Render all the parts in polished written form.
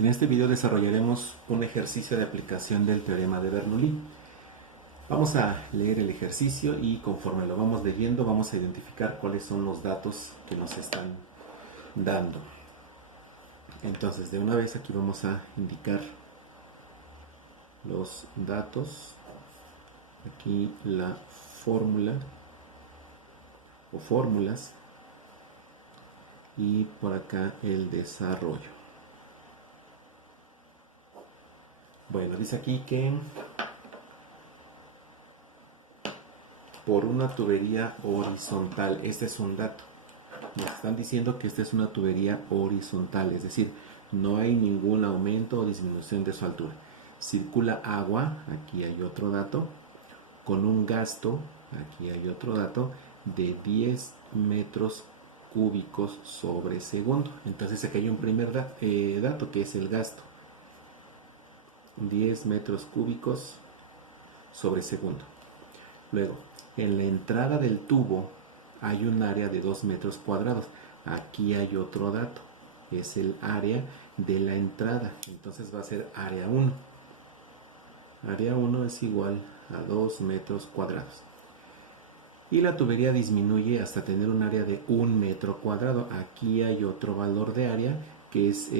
En este video desarrollaremos un ejercicio de aplicación del teorema de Bernoulli. Vamos a leer el ejercicio y conforme lo vamos leyendo vamos a identificar cuáles son los datos que nos están dando. Entonces, de una vez aquí vamos a indicar los datos. Aquí la fórmula o fórmulas y por acá el desarrollo. Bueno, dice aquí que por una tubería horizontal, este es un dato, nos están diciendo que esta es una tubería horizontal, es decir, no hay ningún aumento o disminución de su altura. Circula agua, aquí hay otro dato, con un gasto, aquí hay otro dato, de 10 metros cúbicos sobre segundo. Entonces aquí hay un primer dato que es el gasto. 10 metros cúbicos sobre segundo. Luego, en la entrada del tubo hay un área de 2 metros cuadrados. Aquí hay otro dato, es el área de la entrada. Entonces va a ser área 1. Área 1 es igual a 2 metros cuadrados. Y la tubería disminuye hasta tener un área de 1 metro cuadrado. Aquí hay otro valor de área que es,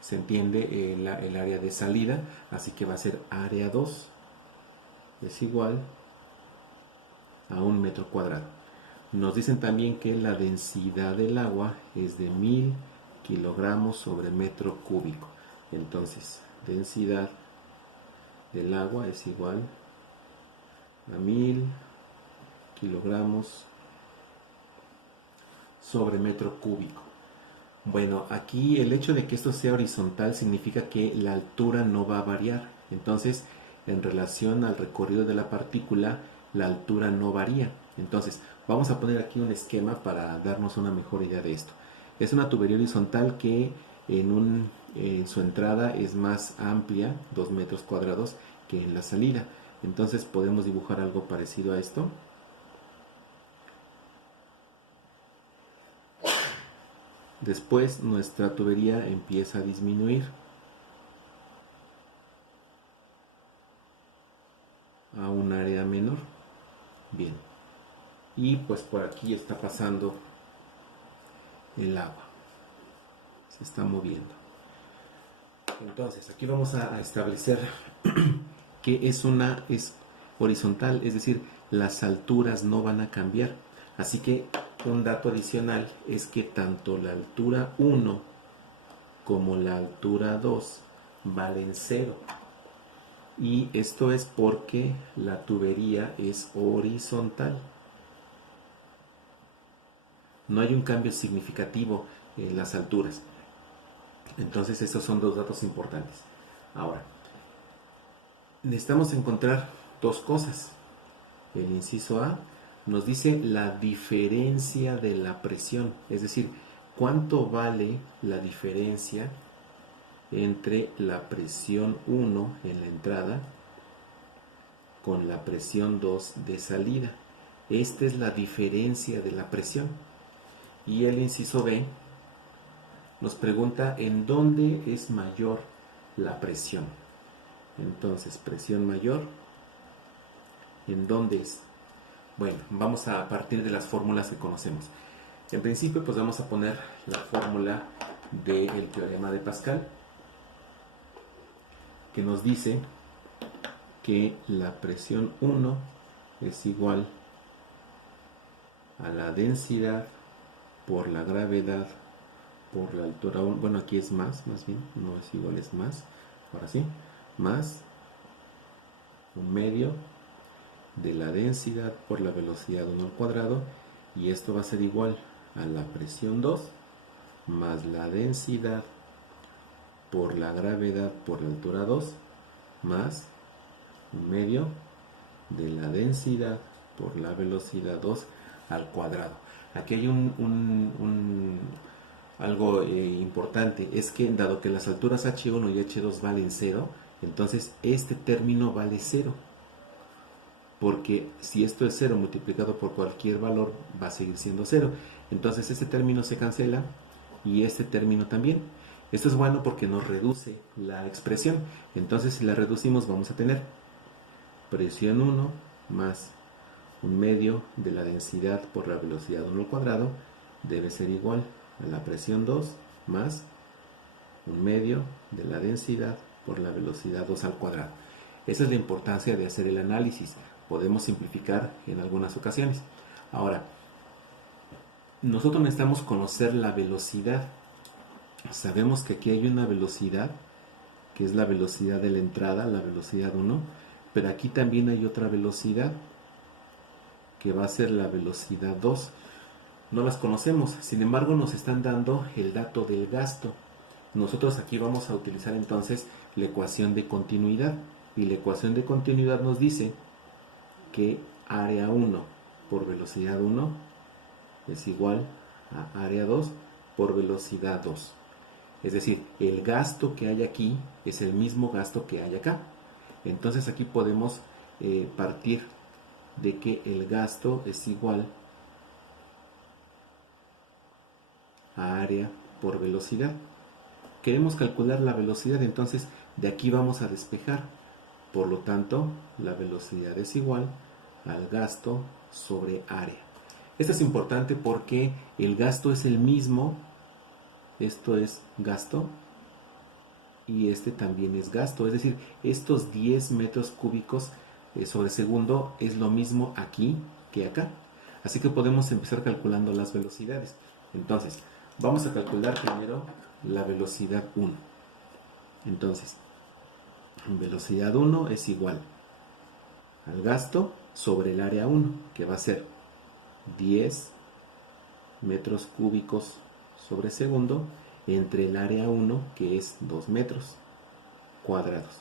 se entiende, el área de salida, así que va a ser área 2 es igual a 1 metro cuadrado. Nos dicen también que la densidad del agua es de 1000 kilogramos sobre metro cúbico. Entonces, densidad del agua es igual a 1000 kilogramos sobre metro cúbico. Bueno, aquí el hecho de que esto sea horizontal significa que la altura no va a variar. Entonces, en relación al recorrido de la partícula, la altura no varía. Entonces, vamos a poner aquí un esquema para darnos una mejor idea de esto. Es una tubería horizontal que en su entrada es más amplia, 2 metros cuadrados, que en la salida. Entonces, podemos dibujar algo parecido a esto. Después nuestra tubería empieza a disminuir a un área menor. Bien. Y pues por aquí está pasando el agua. Se está moviendo. Entonces, aquí vamos a establecer que es horizontal, es decir, las alturas no van a cambiar. Así que un dato adicional es que tanto la altura 1 como la altura 2 valen 0. Y esto es porque la tubería es horizontal. No hay un cambio significativo en las alturas. Entonces esos son dos datos importantes. Ahora, necesitamos encontrar dos cosas. El inciso A nos dice la diferencia de la presión, es decir, cuánto vale la diferencia entre la presión 1 en la entrada con la presión 2 de salida. Esta es la diferencia de la presión. Y el inciso B nos pregunta en dónde es mayor la presión. Entonces, presión mayor, ¿en dónde es? Bueno, vamos a partir de las fórmulas que conocemos. En principio, pues vamos a poner la fórmula del teorema de Pascal, que nos dice que la presión 1 es igual a la densidad por la gravedad por la altura 1. Bueno, aquí es más bien, no es igual, es más. Ahora sí, más un medio de la densidad por la velocidad 1 al cuadrado, y esto va a ser igual a la presión 2 más la densidad por la gravedad por la altura 2 más un medio de la densidad por la velocidad 2 al cuadrado. Aquí hay algo importante, es que dado que las alturas h1 y h2 valen 0, entonces este término vale 0. Porque si esto es 0 multiplicado por cualquier valor, va a seguir siendo 0. Entonces este término se cancela y este término también. Esto es bueno porque nos reduce la expresión. Entonces, si la reducimos, vamos a tener presión 1 más 1/2 de la densidad por la velocidad 1 al cuadrado debe ser igual a la presión 2 más 1/2 de la densidad por la velocidad 2 al cuadrado. Esa es la importancia de hacer el análisis. Podemos simplificar en algunas ocasiones. Ahora, nosotros necesitamos conocer la velocidad. Sabemos que aquí hay una velocidad, que es la velocidad de la entrada, la velocidad 1, pero aquí también hay otra velocidad, que va a ser la velocidad 2. No las conocemos, sin embargo nos están dando el dato del gasto. Nosotros aquí vamos a utilizar entonces la ecuación de continuidad, y la ecuación de continuidad nos dice que área 1 por velocidad 1 es igual a área 2 por velocidad 2. Es decir, el gasto que hay aquí es el mismo gasto que hay acá. Entonces aquí podemos partir de que el gasto es igual a área por velocidad. Queremos calcular la velocidad, entonces de aquí vamos a despejar. Por lo tanto, la velocidad es igual al gasto sobre área. Esto es importante porque el gasto es el mismo. Esto es gasto y este también es gasto. Es decir, estos 10 metros cúbicos sobre segundo es lo mismo aquí que acá. Así que podemos empezar calculando las velocidades. Entonces, vamos a calcular primero la velocidad 1. Entonces, velocidad 1 es igual al gasto sobre el área 1, que va a ser 10 metros cúbicos sobre segundo entre el área 1, que es 2 metros cuadrados.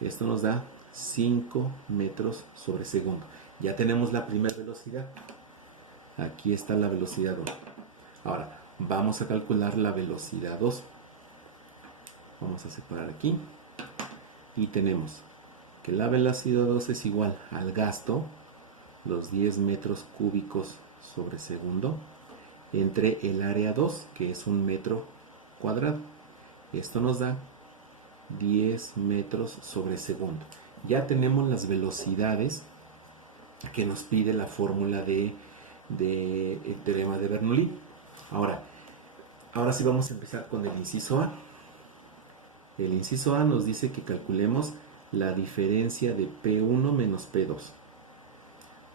Esto nos da 5 metros sobre segundo. Ya tenemos la primera velocidad. Aquí está la velocidad 1. Ahora, vamos a calcular la velocidad 2. Vamos a separar aquí. Y tenemos que la velocidad 2 es igual al gasto, los 10 metros cúbicos sobre segundo, entre el área 2, que es 1 metro cuadrado. Esto nos da 10 metros sobre segundo. Ya tenemos las velocidades que nos pide la fórmula de el teorema de Bernoulli. Ahora sí vamos a empezar con el inciso A. El inciso A nos dice que calculemos la diferencia de P1 menos P2.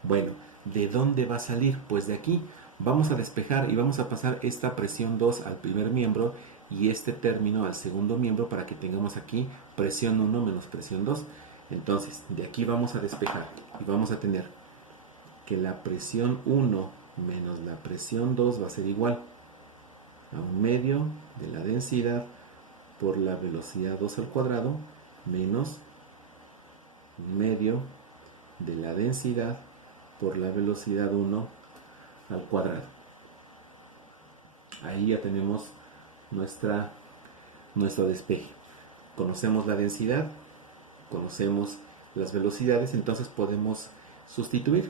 Bueno, ¿de dónde va a salir? Pues de aquí. Vamos a despejar y vamos a pasar esta presión 2 al primer miembro y este término al segundo miembro para que tengamos aquí presión 1 menos presión 2. Entonces, de aquí vamos a despejar y vamos a tener que la presión 1 menos la presión 2 va a ser igual a 1/2 de la densidad por la velocidad 2 al cuadrado menos 1/2 de la densidad por la velocidad 1 al cuadrado. Ahí ya tenemos nuestro despeje. Conocemos la densidad, conocemos las velocidades, entonces podemos sustituir.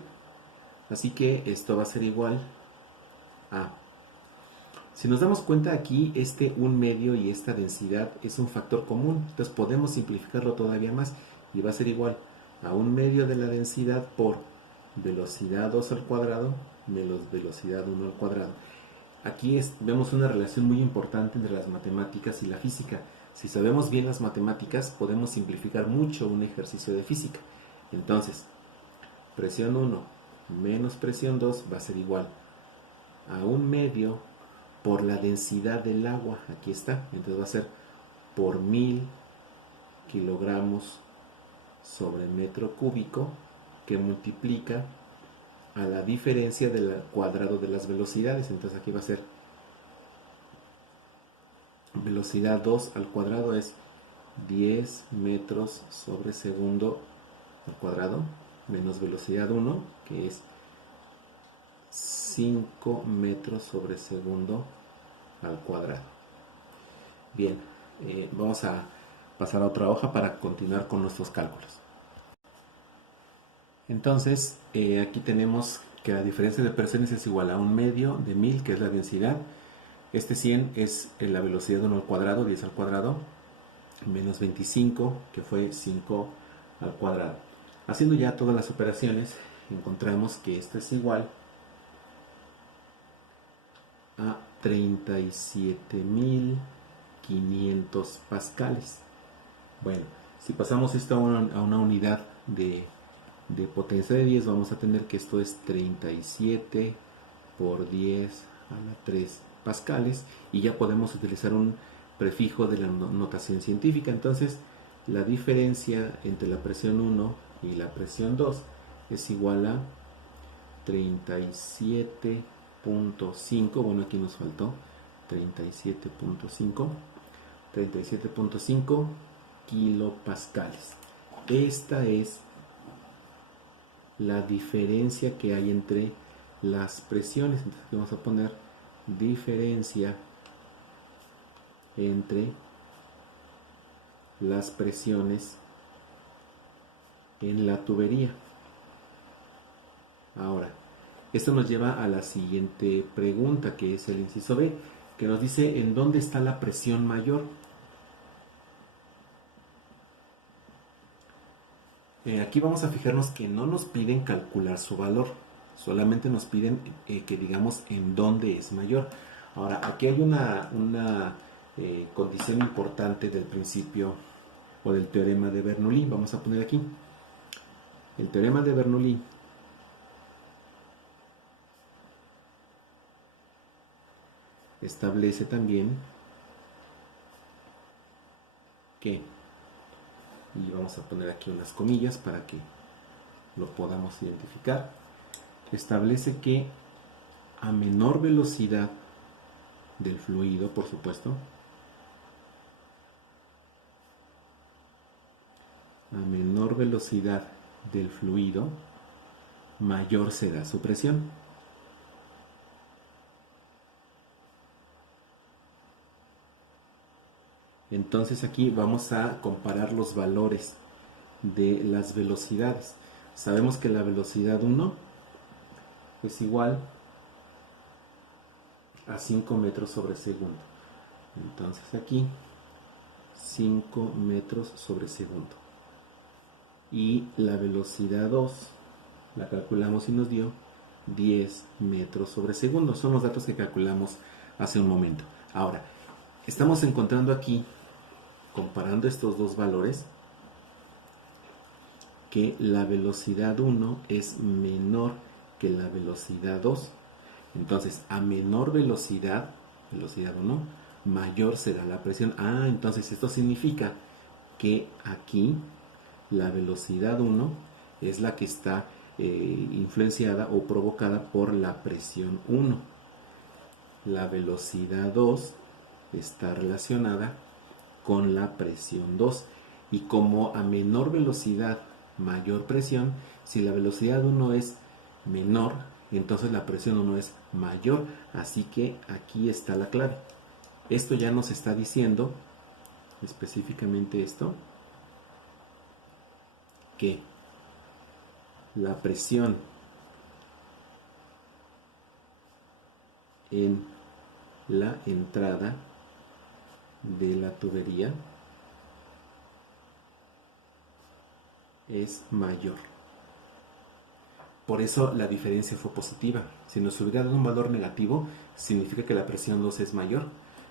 Así que esto va a ser igual a... Si nos damos cuenta aquí, este 1/2 y esta densidad es un factor común, entonces podemos simplificarlo todavía más y va a ser igual a 1/2 de la densidad por velocidad 2 al cuadrado menos velocidad 1 al cuadrado. Aquí vemos una relación muy importante entre las matemáticas y la física. Si sabemos bien las matemáticas, podemos simplificar mucho un ejercicio de física. Entonces, presión 1 menos presión 2 va a ser igual a 1/2 por la densidad del agua. Aquí está. Entonces va a ser por 1000 kilogramos sobre metro cúbico, que multiplica a la diferencia del cuadrado de las velocidades. Entonces aquí va a ser velocidad 2 al cuadrado es 10 metros sobre segundo al cuadrado menos velocidad 1, que es 5 metros sobre segundo al cuadrado. Bien, vamos a pasar a otra hoja para continuar con nuestros cálculos. Entonces, aquí tenemos que la diferencia de presiones es igual a 1/2 de 1000, que es la densidad, Este 100 es la velocidad 1 al cuadrado, 10 al cuadrado, menos 25, que fue 5 al cuadrado. Haciendo ya todas las operaciones, encontramos que esto es igual a 37.500 pascales. Bueno, si pasamos esto a una unidad de potencia de 10, vamos a tener que esto es 37 por 10 a la 3 pascales, y ya podemos utilizar un prefijo de la notación científica. Entonces, la diferencia entre la presión 1 y la presión 2 es igual a 37.5, bueno, aquí nos faltó 37.5 kilopascales. Esta es la diferencia que hay entre las presiones. Entonces aquí vamos a poner diferencia entre las presiones en la tubería. Ahora, esto nos lleva a la siguiente pregunta, que es el inciso B, que nos dice en dónde está la presión mayor. Aquí vamos a fijarnos que no nos piden calcular su valor, solamente nos piden que digamos en dónde es mayor. Ahora, aquí hay una condición importante del principio o del teorema de Bernoulli. Vamos a poner aquí el teorema de Bernoulli. Establece también que, y vamos a poner aquí unas comillas para que lo podamos identificar, establece que a menor velocidad del fluido, por supuesto, a menor velocidad del fluido, mayor será su presión. Entonces aquí vamos a comparar los valores de las velocidades. Sabemos que la velocidad 1 es igual a 5 metros sobre segundo. Entonces aquí 5 metros sobre segundo. Y la velocidad 2 la calculamos y nos dio 10 metros sobre segundo. Son los datos que calculamos hace un momento. Ahora, estamos encontrando aquí, comparando estos dos valores, que la velocidad 1 es menor que la velocidad 2. Entonces, a menor velocidad 1, mayor será la presión. Entonces esto significa que aquí la velocidad 1 es la que está influenciada o provocada por la presión 1. La velocidad 2 está relacionada con la presión 2. Y como a menor velocidad, mayor presión, si la velocidad 1 es menor, entonces la presión 1 es mayor. Así que aquí está la clave. Esto ya nos está diciendo, específicamente esto, que la presión en la entrada de la tubería es mayor. Por eso la diferencia fue positiva. Si nos hubiera dado un valor negativo, significa que la presión 2 es mayor.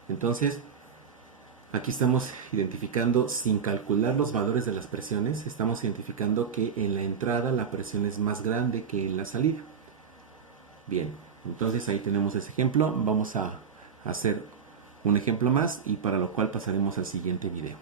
Entonces, aquí estamos identificando, sin calcular los valores de las presiones, estamos identificando que en la entrada la presión es más grande que en la salida. Bien, entonces ahí tenemos ese ejemplo. Vamos a hacer un ejemplo más, y para lo cual pasaremos al siguiente video.